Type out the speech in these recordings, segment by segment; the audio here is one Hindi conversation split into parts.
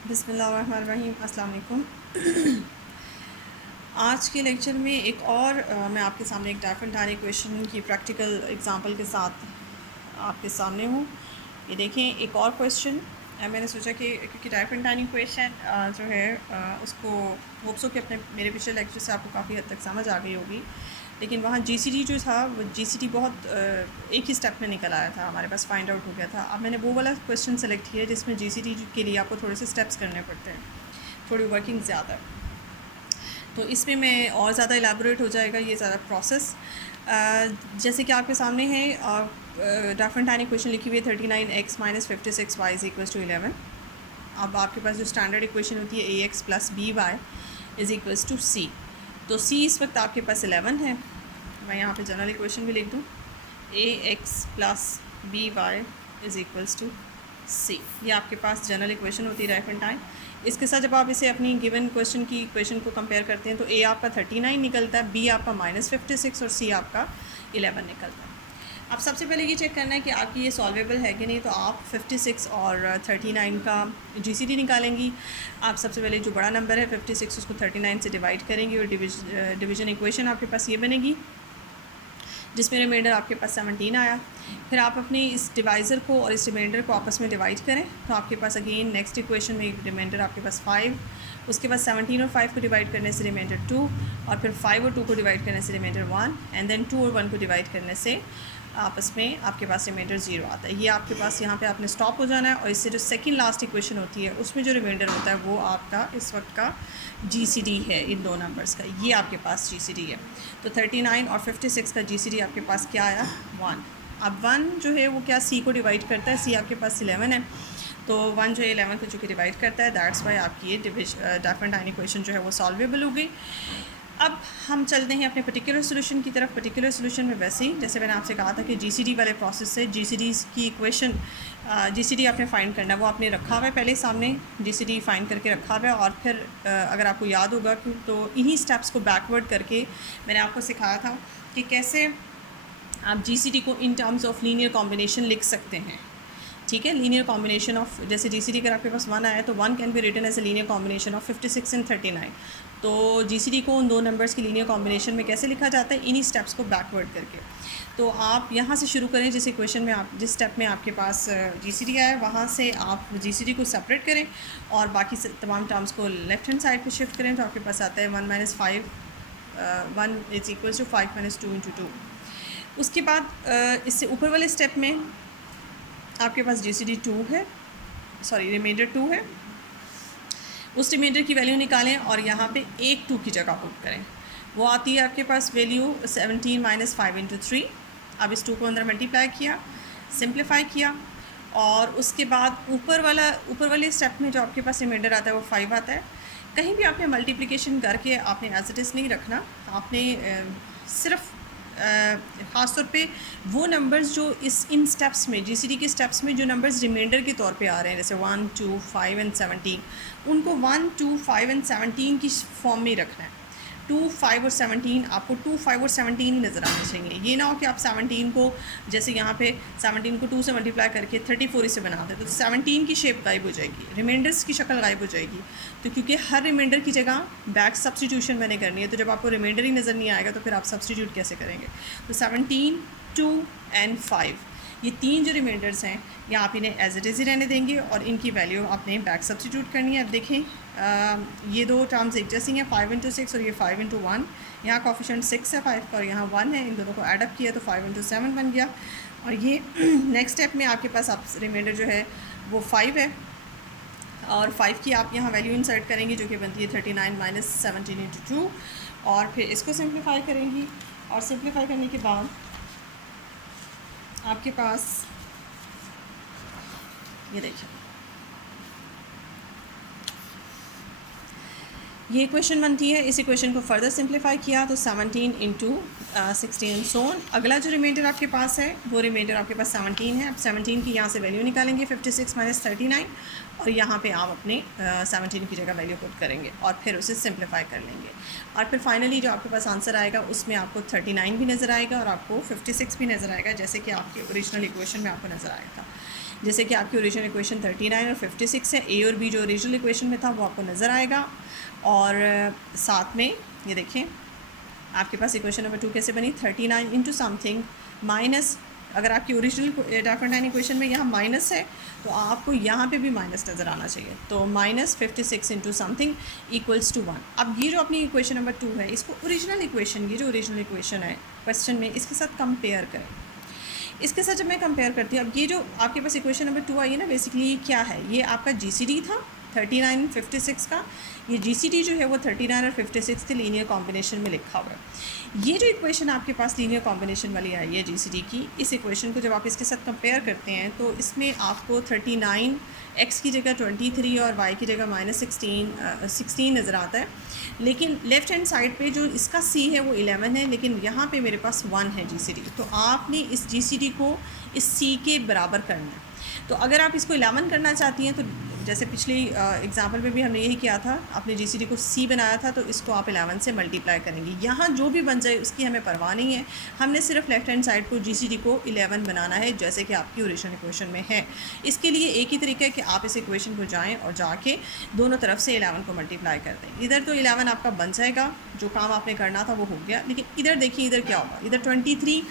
बिस्मिल्लाहिर्रहमानिर्रहीम, अस्सलाम वालेकुम। आज के लेक्चर में एक और मैं आपके सामने एक डाइफ एंड डायरी क्वेश्चन की प्रैक्टिकल एग्जांपल के साथ आपके सामने हूँ। ये देखें, एक और क्वेश्चन मैंने सोचा कि क्योंकि डाइफ एंड डायरी क्वेश्चन जो है उसको होप्स हो कि अपने मेरे पिछले लेक्चर से आपको काफ़ी हद तक समझ आ गई होगी। लेकिन वहाँ जीसीडी जो था वो जीसीडी बहुत एक ही स्टेप में निकल आया था, हमारे पास फाइंड आउट हो गया था। अब मैंने वो वाला क्वेश्चन सेलेक्ट किया जिसमें जीसीडी के लिए आपको थोड़े से स्टेप्स करने पड़ते हैं, थोड़ी वर्किंग ज़्यादा है। तो इसमें मैं और ज़्यादा एलैबोरेट हो जाएगा ये ज़्यादा प्रोसेस। जैसे कि आपके सामने है डाइफ एंड डायरी क्वेश्चन लिखी हुई है 39x - 56y = 11। अब आपके पास जो स्टैंडर्ड इक्वेशन होती है ax + by = c। तो c इस वक्त आपके पास 11 है। मैं यहाँ पे जनरल इक्वेशन भी लिख दूँ, ax + by = c। ये आपके पास जनरल इक्वेशन होती है डाइफ एंड डायरी। इसके साथ जब आप इसे अपनी गिवन क्वेश्चन की इक्वेशन को कंपेयर करते हैं तो a आपका 39 निकलता है, b आपका -56 और c आपका 11 निकलता है। अब सबसे पहले ये चेक करना है कि आपकी ये सॉल्वेबल है कि नहीं। तो आप 56 और 39 का जीसीडी निकालेंगी। आप सबसे पहले जो बड़ा नंबर है 56 उसको 39 से डिवाइड करेंगी और डिवीजन इक्वेशन आपके पास ये बनेगी जिसमें रिमाइंडर आपके पास 17 आया। फिर आप अपने इस डिवाइज़र को और इस रिमाइंडर को आपस में डिवाइड करें तो आपके पास अगेन नेक्स्ट इक्वेशन में रिमाइंडर आपके पास 5, उसके बाद 17 और 5 को डिवाइड करने से रिमाइंडर 2, और फिर 5 और 2 को डिवाइड करने से रिमाइंडर 1, एंड देन 2 और 1 को डिवाइड करने से आपस में आपके पास रिमाइंडर 0 आता है। ये आपके पास यहाँ पे आपने स्टॉप हो जाना है और इससे जो सेकंड लास्ट इक्वेशन होती है उसमें जो रिमाइंडर होता है वो आपका इस वक्त का जीसीडी है, इन दो नंबर्स का। ये आपके पास जीसीडी है। तो 39 और 56 का जीसीडी आपके पास क्या आया? 1। अब 1 जो है वो क्या सी को डिवाइड करता है, सी आपके पास 11 है, तो 1 जो है 11 को चूँकि डिवाइड करता है, दैट्स वाई आपकी ये डाइफ एंड डायरी इक्वेशन जो है वो सॉल्वेबल हो गई। अब हम चलते हैं अपने पर्टिकुलर सोल्यूशन की तरफ। पर्टिकुलर सोल्यूशन में वैसे ही जैसे मैंने आपसे कहा था कि जीसीडी वाले प्रोसेस से जीसीडी की इक्वेशन जीसीडी आपने फाइंड करना है, वो आपने रखा हुआ है पहले सामने, जीसीडी फाइंड करके रखा हुआ है। और फिर अगर आपको याद होगा तो इन्हीं स्टेप्स को बैकवर्ड करके मैंने आपको सिखाया था कि कैसे आप जीसीडी को in terms of linear combination लिख सकते हैं। ठीक है, लीनियर कॉम्बिनेशन ऑफ, जैसे जीसीडी अगर आपके पास 1 आया तो 1 can be written as a linear combination of 56 and 39। तो जीसीडी को उन दो नंबर्स की लीनियर कॉम्बिनेशन में कैसे लिखा जाता है? इन्हीं स्टेप्स को बैकवर्ड करके। तो आप यहाँ से शुरू करें, जिस इक्वेशन में आप जिस स्टेप में आपके पास जीसीडी आया है वहाँ से आप जीसीडी को सेपरेट करें और बाकी तमाम टर्म्स को लेफ्ट हैंड साइड पे शिफ्ट करें तो आपके पास आता है 1 - 5 1 = 5 - 2 × 2। उसके बाद इससे ऊपर वाले स्टेप में आपके पास जीसीडी 2 है, सॉरी रिमाइंडर 2 है। उस रिमाइंडर की वैल्यू निकालें और यहाँ पे एक 2 की जगह पुट करें। वो आती है आपके पास वैल्यू 17 - 5 × 3। अब इस 2 को अंदर मल्टीप्लाई किया, सिंप्लीफाई किया, और उसके बाद ऊपर वाले स्टेप में जो आपके पास रिमाइंडर आता है वो 5 आता है। कहीं भी आपने मल्टीप्लिकेशन करके आपने एज इट इज़ नहीं रखना, आपने सिर्फ ख़ास तौर पे वो नंबर्स जो इन स्टेप्स में जीसीडी के स्टेप्स में जो नंबर्स रिमाइंडर के तौर पे आ रहे हैं, जैसे 1, 2, 5 एंड 17, उनको 1, 2, 5 एंड 17 की फॉर्म में ही रखना है। 2, 5 और 17 आपको 2, 5 और 17 ही नज़र आने चाहिए। ये ना हो कि आप 17 को, जैसे यहाँ पे 17 को 2 से मल्टीप्लाई करके 34 इसे बना दें तो 17 की शेप गायब हो जाएगी, रिमाइंडर्स की शक्ल गायब हो जाएगी। तो क्योंकि हर रिमाइंडर की जगह बैक सब्सटीट्यूशन मैंने करनी है, तो जब आपको रिमाइंडर ही नज़र नहीं आएगा तो फिर आप सब्सटीट्यूट कैसे करेंगे? तो 17, 2 एंड 5, ये 3 जो रिमाइंडर्स हैं या आप इन्हें एज इट इज़ ही रहने देंगे और इनकी वैल्यू आपने बैक सब्सटीट्यूट करनी है। अब देखें, ये दो टर्म्स एक जैसी हैं, 5 × 6 और ये 5 × 1। यहाँ कोफिशिएंट 6 है 5 का और यहाँ 1 है, इन दोनों को ऐड अप किया तो 5 × 7 बन गया। और ये नेक्स्ट स्टेप में आपके पास आप रिमाइंडर जो है वो 5 है और 5 की आप यहाँ वैल्यू इंसर्ट करेंगी जो कि बनती है 39 - 17 × 2, और फिर इसको सिंप्लीफाई करेंगी। और सिंप्लीफाई करने के बाद आपके पास ये देखिए, ये इक्वेशन बनती है। इस इक्वेशन को फर्दर सिंप्लीफाई किया तो 17 × 16 एंड सो ऑन। अगला जो रिमाइंडर आपके पास है वो रिमाइंडर आपके पास 17 है। अब 17 की यहाँ से वैल्यू निकालेंगे 56 - 39 और यहाँ पे आप अपने 17 की जगह वैल्यू पुट करेंगे और फिर उसे सिंप्लीफाई कर लेंगे। और फिर फाइनली जो आपके पास आंसर आएगा उसमें आपको 39 भी नज़र आएगा और आपको 56 भी नज़र आएगा, जैसे कि आपके ओरिजिनल इक्वेशन में आपको नज़र आया था। जैसे कि आपकी ओरिजिनल इक्वेशन 39 और 56 है, ए और बी जो ओरिजिनल इक्वेशन में था वो आपको नज़र आएगा। और साथ में ये देखें आपके पास इक्वेशन नंबर 2 कैसे बनी, 39 इंटू समथिंग माइनस, अगर आपकी ओरिजिनल डाफरनटाइन इक्वेशन में यहाँ माइनस है तो आपको यहाँ पे भी माइनस नज़र आना चाहिए, तो minus 56 into something equals to 1। अब ये जो अपनी इक्वेशन नंबर 2 है इसको ओरिजिनल इक्वेशन, ये जो ओरिजिनल इक्वेशन है क्वेश्चन में, इसके साथ कंपेयर करें। इसके साथ जब मैं कंपेयर करती हूँ, अब ये जो आपके पास इक्वेशन नंबर 2 आई है ना, बेसिकली क्या है, ये आपका जीसीडी था 39 56 का। ये जीसीडी जो है वो 39 और 56 के लीनियर कॉम्बिनेशन में लिखा हुआ है। ये जो इक्वेशन आपके पास लीनियर कॉम्बिनेशन वाली आई है जीसीडी की, इस इक्वेशन को जब आप इसके साथ कंपेयर करते हैं तो इसमें आपको 39 एक्स की जगह 23 और वाई की जगह -16 नज़र आता है। लेकिन लेफ़्ट हैंड साइड पे जो इसका सी है वो 11 है, लेकिन यहाँ पे मेरे पास 1 है जीसीडी, तो आपने इस जीसीडी को इस सी के बराबर करना है। तो अगर आप इसको 11 करना चाहती हैं तो जैसे पिछली एग्जांपल में भी हमने यही किया था, अपने जीसीडी को सी बनाया था, तो इसको आप 11 से मल्टीप्लाई करेंगे। यहाँ जो भी बन जाए उसकी हमें परवाह नहीं है, हमने सिर्फ लेफ्ट हैंड साइड को जीसीडी को 11 बनाना है जैसे कि आपकी ओरिजिनल इक्वेशन में है। इसके लिए एक ही तरीका है कि आप इस इक्वेशन को जाएँ और जाके दोनों तरफ से 11 को मल्टीप्लाई कर दें। इधर तो 11 आपका बन जाएगा, जो काम आपने करना था वो हो गया, लेकिन इधर देखिए इधर क्या होगा, इधर 23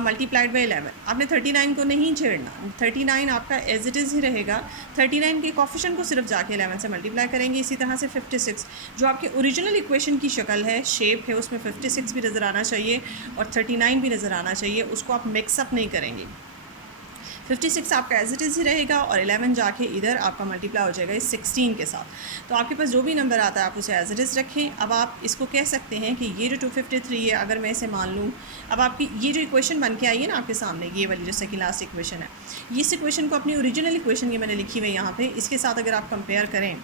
मल्टीप्लाइड बाई 11, आपने 39 को नहीं छेड़ना, 39 आपका एज इट इज़ ही रहेगा। 39 के कोफिशिएंट को सिर्फ जाके 11 से मल्टीप्लाई करेंगे। इसी तरह से 56 जो आपके ओरिजिनल इक्वेशन की शक्ल है, शेप है, उसमें 56 भी नज़र आना चाहिए और 39 भी नज़र आना चाहिए, उसको आप मिक्सअप नहीं करेंगे। 56 आपका एज इट इज़ ही रहेगा और 11 जाके इधर आपका मल्टीप्लाई हो जाएगा इस 16 के साथ। तो आपके पास जो भी नंबर आता है आप उसे एज इट इज़ रखें। अब आप इसको कह सकते हैं कि ये जो 253 है, अगर मैं इसे मान लूँ, अब आपकी ये जो इक्वेशन बन के आई है ना आपके सामने, ये वाली जो सेकंड लास्ट इक्वेशन है, इस इक्वेशन को अपनी ओरिजिनल इक्वेशन ये मैंने लिखी हुई है यहाँ पे, इसके साथ अगर आप कंपेयर करें,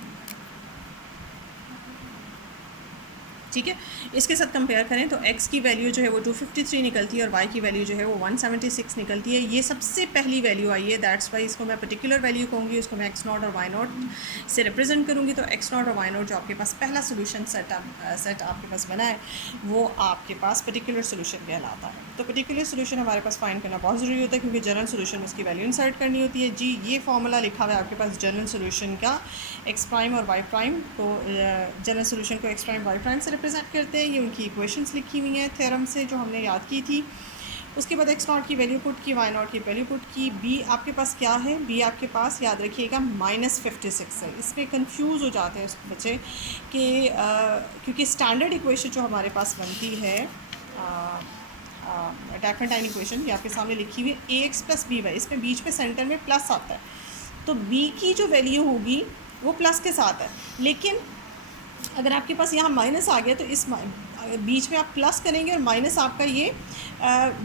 ठीक है, इसके साथ कंपेयर करें तो x की वैल्यू जो है वो 253 निकलती है और y की वैल्यू जो है वो 176 निकलती है। ये सबसे पहली वैल्यू आई है, दैट्स वाई इसको मैं पर्टिकुलर वैल्यू कहूँगी, उसको मैं x0 और y0 से रिप्रेजेंट करूँगी। तो x0 और y0 जो आपके पास पहला सोल्यूशन सेट आपके पास बना है वो आपके पास पर्टिकुलर सोल्यूशन कहलाता है। तो पर्टिकुलर सोल्यूशन हमारे पास फाइंड करना बहुत ज़रूरी होता है क्योंकि जनरल सोल्यूशन में इसकी वैल्यू इंसर्ट करनी होती है। जी, ये फॉर्मूला लिखा हुआ है आपके पास जनरल सोल्यूशन का, x प्राइम और y प्राइम को, जनरल सोल्यूशन को x प्राइम y प्राइम से रिप्रेजेंट करते हैं। ये उनकी इक्वेशंस लिखी हुई हैं थ्योरम से जो हमने याद की थी। उसके बाद x0 की वैल्यू पुट की, y0 की वैल्यू पुट की। b आपके पास क्या है, b आपके पास याद रखिएगा -56 है। इसमें कंफ्यूज हो जाते हैं बच्चे कि क्योंकि स्टैंडर्ड इक्वेशन जो हमारे पास बनती है डाफरनटाइन इक्वेशन, ये आपके सामने लिखी हुई है ax + by, इसमें बीच में सेंटर में प्लस आता है, तो b की जो वैल्यू होगी वो प्लस के साथ है। लेकिन अगर आपके पास यहाँ माइनस आ गया तो इस बीच में आप प्लस करेंगे और माइनस आपका ये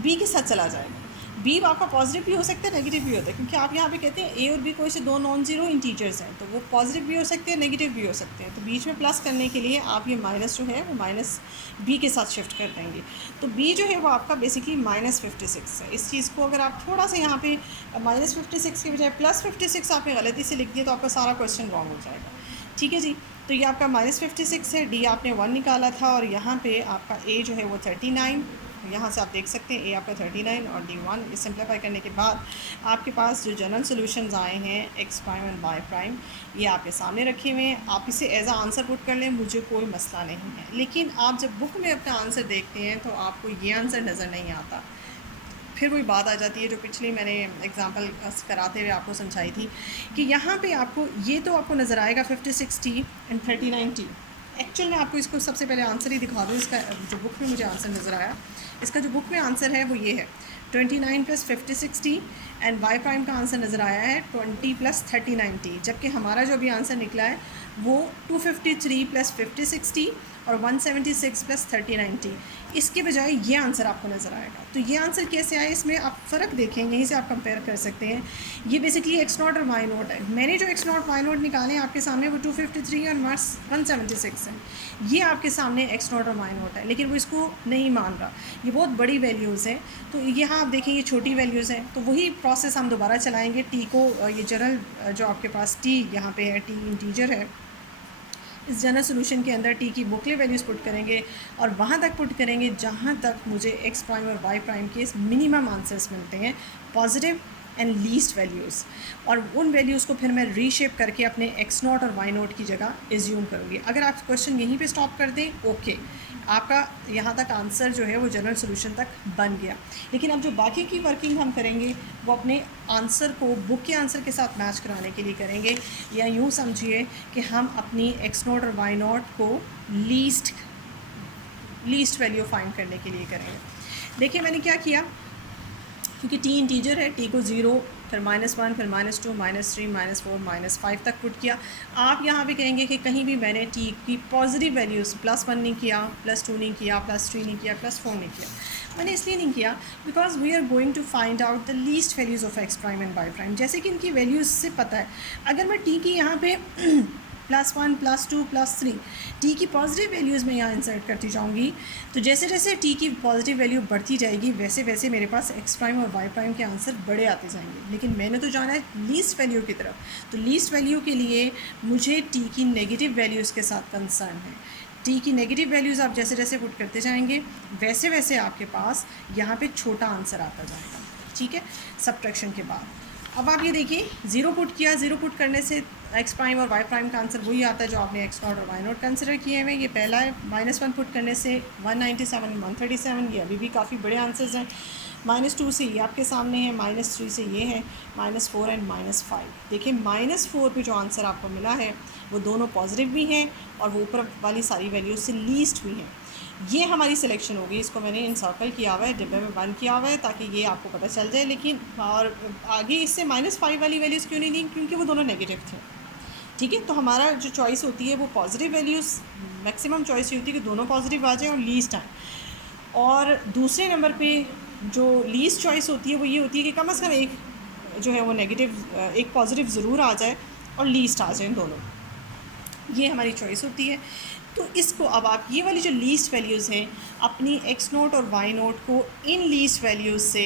बी के साथ चला जाएगा। बी आपका पॉजिटिव भी हो सकता है, नेगेटिव भी होता है, क्योंकि आप यहाँ पे कहते हैं ए और बी कोई से दो नॉन ज़ीरो इंटीजर्स हैं, तो वो पॉजिटिव भी हो सकते हैं, नेगेटिव भी हो सकते हैं। तो बीच में प्लस करने के लिए आप ये माइनस जो है वो माइनस बी के साथ शिफ्ट कर देंगे। तो बी जो है वो आपका बेसिकली -56 है। इस चीज़ को अगर आप थोड़ा सा यहाँ पे -56 के बजाय +56 आपने गलती से लिख दिया तो आपका सारा क्वेश्चन रॉन्ग हो जाएगा। ठीक है जी, तो ये आपका -56 है, डी आपने 1 निकाला था और यहाँ पे आपका ए जो है वो 39, यहाँ से आप देख सकते हैं ए आपका 39 और डी 1। सिंप्लीफाई करने के बाद आपके पास जो जनरल सॉल्यूशंस आए हैं x prime and y prime, ये आपके सामने रखे हुए हैं। आप इसे एज आ आंसर पुट कर लें, मुझे कोई मसला नहीं है। लेकिन आप जब बुक में अपना आंसर देखते हैं तो आपको ये आंसर नज़र नहीं आता। फिर वही बात आ जाती है जो पिछली मैंने एग्जांपल कराते हुए आपको समझाई थी कि यहाँ पे आपको ये तो आपको नज़र आएगा 56t एंड 39t। एक्चुअल में आपको इसको सबसे पहले आंसर ही दिखा दूँ, इसका जो बुक में मुझे आंसर नज़र आया, इसका जो बुक में आंसर है वो ये है 29 + 56t एंड y प्राइम का आंसर नज़र आया है 20 + 39t, जबकि हमारा जो अभी आंसर निकला है वो 253 + 56t और 176 + 39t। इसके बजाय ये आंसर आपको नज़र आएगा। तो ये आंसर कैसे आए, इसमें आप फ़र्क देखें, यहीं से आप कंपेयर कर सकते हैं। ये बेसिकली x0 और y0 है। मैंने जो x0 y0 निकाले आपके सामने वो 253 और 176 है। ये आपके सामने x0 और y0 है, लेकिन वो इसको नहीं मान रहा। ये बहुत बड़ी वैल्यूज़ हैं, तो यहाँ आप देखें ये छोटी वैल्यूज़ हैं। तो वही प्रोसेस हम दोबारा चलाएँगे। टी को, ये जनरल जो आपके पास टी यहाँ पर है, टी इंटीजर है, इस जनरल सोल्यूशन के अंदर टी की बुकले वैल्यूज़ पुट करेंगे और वहाँ तक पुट करेंगे जहाँ तक मुझे x प्राइम और y प्राइम के मिनिमम आंसर्स मिलते हैं, पॉजिटिव एंड लीस्ट वैल्यूज़, और उन वैल्यूज़ को फिर मैं रीशेप करके अपने एक्स नॉट और वाई नॉट की जगह एज्यूम करूँगी। अगर आप क्वेश्चन यहीं पे स्टॉप कर दें, ओके, आपका यहाँ तक आंसर जो है वो जनरल सोल्यूशन तक बन गया। लेकिन अब जो बाकी की वर्किंग हम करेंगे वो अपने आंसर को बुक के आंसर के साथ मैच कराने के लिए करेंगे, या यूँ समझिए कि हम अपनी एक्स नॉट और वाई नॉट को लीस्ट वैल्यू फाइंड करने के लिए करेंगे। देखिए मैंने क्या किया, क्योंकि टी इंटीजर है, टी को 0, फिर -1, फिर -2, -3, -4, -5 तक पुट किया। आप यहाँ पे कहेंगे कि कहीं भी मैंने टी की पॉजिटिव वैल्यूज़ +1 नहीं किया, +2 नहीं किया, +3 नहीं किया, +4 नहीं किया। मैंने इसलिए नहीं किया because we are going to find out the least values of x prime and y prime. जैसे कि इनकी वैल्यूज़ से पता है, अगर मैं टी की यहाँ पे +1, +2, +3 टी की पॉजिटिव वैल्यूज़ में यहाँ इंसर्ट करती जाऊँगी, तो जैसे जैसे टी की पॉजिटिव वैल्यू बढ़ती जाएगी वैसे वैसे मेरे पास एक्स प्राइम और वाई प्राइम के आंसर बड़े आते जाएंगे। लेकिन मैंने तो जाना है लीस्ट वैल्यू की तरफ, तो लीस्ट वैल्यू के लिए मुझे टी की नेगेटिव वैल्यूज़ के साथ कंसर्न है। टी की नेगेटिव वैल्यूज़ आप जैसे जैसे पुट करते जाएंगे वैसे वैसे आपके पास यहाँ पे छोटा आंसर आता जाएगा, ठीक है, सब्ट्रैक्शन के बाद। अब आप ये देखिए, 0 पुट किया, 0 पुट करने से एक्स प्राइम और वाई प्राइम का आंसर वही आता है जो आपने एक्स नॉट और वाई नॉट कंसिडर किए हुए, ये पहला है। -1 पुट करने से 197, 137, ये अभी भी काफ़ी बड़े आंसर्स हैं। -2 से ये आपके सामने है, -3 से ये है, -4 एंड -5। देखिए -4 पे जो आंसर आपको मिला है वो दोनों पॉजिटिव भी हैं और वो ऊपर वाली सारी वैल्यूज से लीस्ट भी हैं। ये हमारी सिलेक्शन होगी, इसको मैंने इनसर्कल किया हुआ है, डिब्बे में बंद किया हुआ है ताकि ये आपको पता चल जाए। लेकिन और आगे इससे -5 वाली वैल्यूज़ क्यों नहीं ली, क्योंकि वो दोनों नेगेटिव थे, ठीक है। तो हमारा जो चॉइस होती है वो पॉजिटिव वैल्यूज़, मैक्सिमम चॉइस ये होती है कि दोनों पॉजिटिव आ जाए और लीस्ट आए। और दूसरे नंबर पे जो लीस्ट चॉइस होती है वो ये होती है कि कम से कम एक जो है वो नेगेटिव, एक पॉजिटिव ज़रूर आ जाए और लीस्ट आ जाए दोनों, ये हमारी चॉइस होती है। तो इसको अब आप ये वाली जो लीस्ट वैल्यूज़ हैं अपनी एक्स नोट और वाई नोट को इन लीस्ट वैल्यूज़ से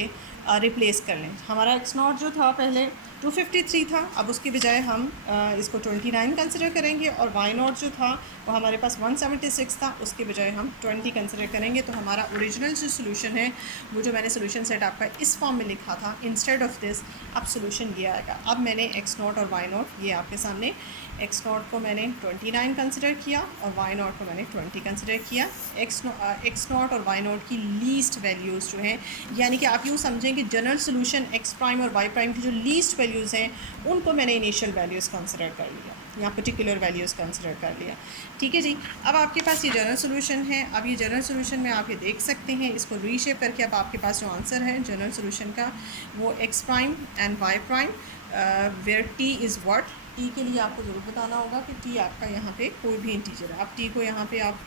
रिप्लेस कर लें। हमारा एक्स नोट जो था पहले 253 था, अब उसके बजाय हम इसको 29 कंसिडर करेंगे, और वाई नोट जो था वो हमारे पास 176 था, उसके बजाय हम 20 कंसिडर करेंगे। तो हमारा ओरिजिनल जो सोल्यूशन है, वो जो मैंने सोल्यूशन सेट आपका इस फॉर्म में लिखा था, इंस्टेड ऑफ दिस अब सोल्यूशन ये आएगा। अब मैंने एक्स नोट और वाई नोट ये आपके सामने, एक्स नॉट को मैंने 29 कंसिडर किया और वाई नॉट को मैंने 20 कंसिडर किया। एक्स नॉट और वाई नॉट की लीस्ट वैल्यूज़ जो हैं, यानी कि आप यूँ समझें कि जनरल सोल्यूशन एक्स प्राइम और वाई प्राइम की जो लीस्ट वैल्यूज़ हैं उनको मैंने इनिशियल वैल्यूज़ कंसिडर कर लिया या पर्टिकुलर वैल्यूज़ कंसिडर कर लिया, ठीक है जी। अब आपके पास ये जनरल सोल्यूशन है। अब ये जनरल सोल्यूशन में आप ये देख सकते हैं, इसको रीशेप करके अब आपके पास जो आंसर है जनरल सोल्यूशन का वो x prime and y prime where t is what. T के लिए आपको ज़रूर बताना होगा कि टी आपका यहाँ पे कोई भी इंटीजर है। आप टी को यहाँ पे आप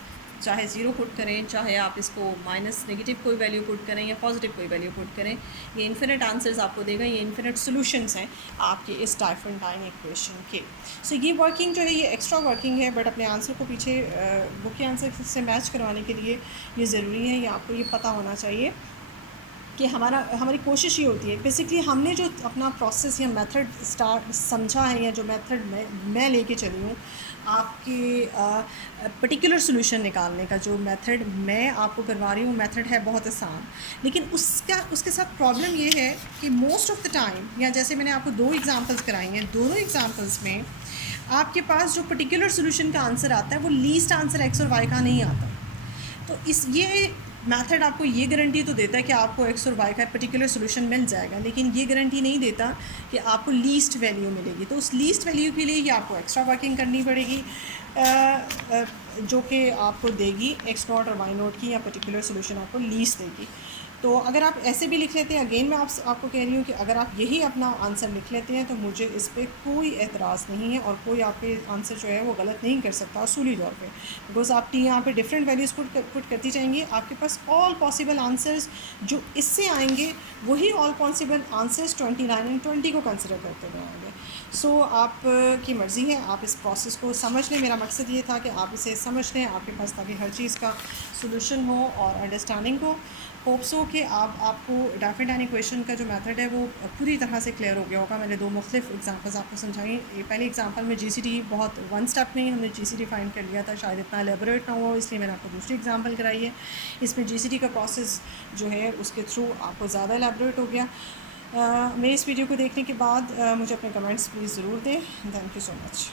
चाहे 0 पुट करें, चाहे आप इसको माइनस नेगेटिव कोई वैल्यू पुट करें या पॉजिटिव कोई वैल्यू पुट करें, ये इन्फिनिट आंसर्स आपको देगा, ये इन्फिनिट सॉल्यूशंस हैं आपके इस डायफरेंटाइन इक्वेशन के। सो ये वर्किंग जो है ये एक्स्ट्रा वर्किंग है, बट अपने आंसर को पीछे बुक के आंसर से मैच करवाने के लिए ये ज़रूरी है, ये आपको ये पता होना चाहिए कि हमारी कोशिश ये होती है, बेसिकली हमने जो अपना प्रोसेस या मेथड स्टार्ट समझा है या जो मेथड मैं लेके चली हूँ आपके पर्टिकुलर सोल्यूशन निकालने का, जो मेथड मैं आपको करवा रही हूँ मेथड है बहुत आसान, लेकिन उसके साथ प्रॉब्लम ये है कि मोस्ट ऑफ द टाइम, या जैसे मैंने आपको 2 एग्जांपल्स कराई हैं, दोनों एग्जांपल्स में आपके पास जो पर्टिकुलर सोल्यूशन का आंसर आता है वो लीस्ट आंसर एक्स और वाई का नहीं आता। तो ये मेथड आपको ये गारंटी तो देता है कि आपको एक्स और वाई का पर्टिकुलर सोल्यूशन मिल जाएगा, लेकिन ये गारंटी नहीं देता कि आपको लीस्ट वैल्यू मिलेगी। तो उस लीस्ट वैल्यू के लिए ये आपको एक्स्ट्रा वर्किंग करनी पड़ेगी, जो कि आपको देगी एक्स नॉट और वाई नॉट की, या पर्टिकुलर सोल्यूशन आपको लीस्ट देगी। तो अगर आप ऐसे भी लिख लेते हैं, अगेन मैं आपको कह रही हूँ कि अगर आप यही अपना आंसर लिख लेते हैं तो मुझे इस पर कोई एतराज़ नहीं है, और कोई आपके आंसर जो है वो गलत नहीं कर सकता असूली तौर पे, बिकॉज आप यहाँ पे डिफरेंट वैल्यूज़ पुट करती जाएंगी, आपके पास ऑल पॉसिबल आंसर्स जो इससे आएंगे वही ऑल पॉसिबल आंसर्स 29 एंड 20 को कंसिडर करते हुए आएंगे। सो आप की मर्ज़ी है, आप इस प्रोसेस को समझ लें। मेरा मकसद ये था कि आप इसे समझ लें आपके पास, ताकि हर चीज़ का सोल्यूशन हो और अंडरस्टैंडिंग हो। होप्स हो कि आपको डायफरेंटाइन इक्वेशन का जो मेथड है वो पूरी तरह से क्लियर हो गया होगा। मैंने 2 मुख्तलिफ एग्जांपल्स आपको समझाई। ये पहले एग्जांपल में जीसीडी बहुत वन स्टेप में ही हमने जीसीडी फाइंड कर लिया था, शायद इतना एलेबोरेट ना हो, इसलिए मैंने आपको दूसरी एग्जांपल कराई है। इसमें जीसीडी का प्रोसेस जो है उसके थ्रू आपको ज़्यादा एलेबोरेट हो गया। मेरे इस वीडियो को देखने के बाद मुझे अपने कमेंट्स प्लीज़ ज़रूर दें। Thank you so much.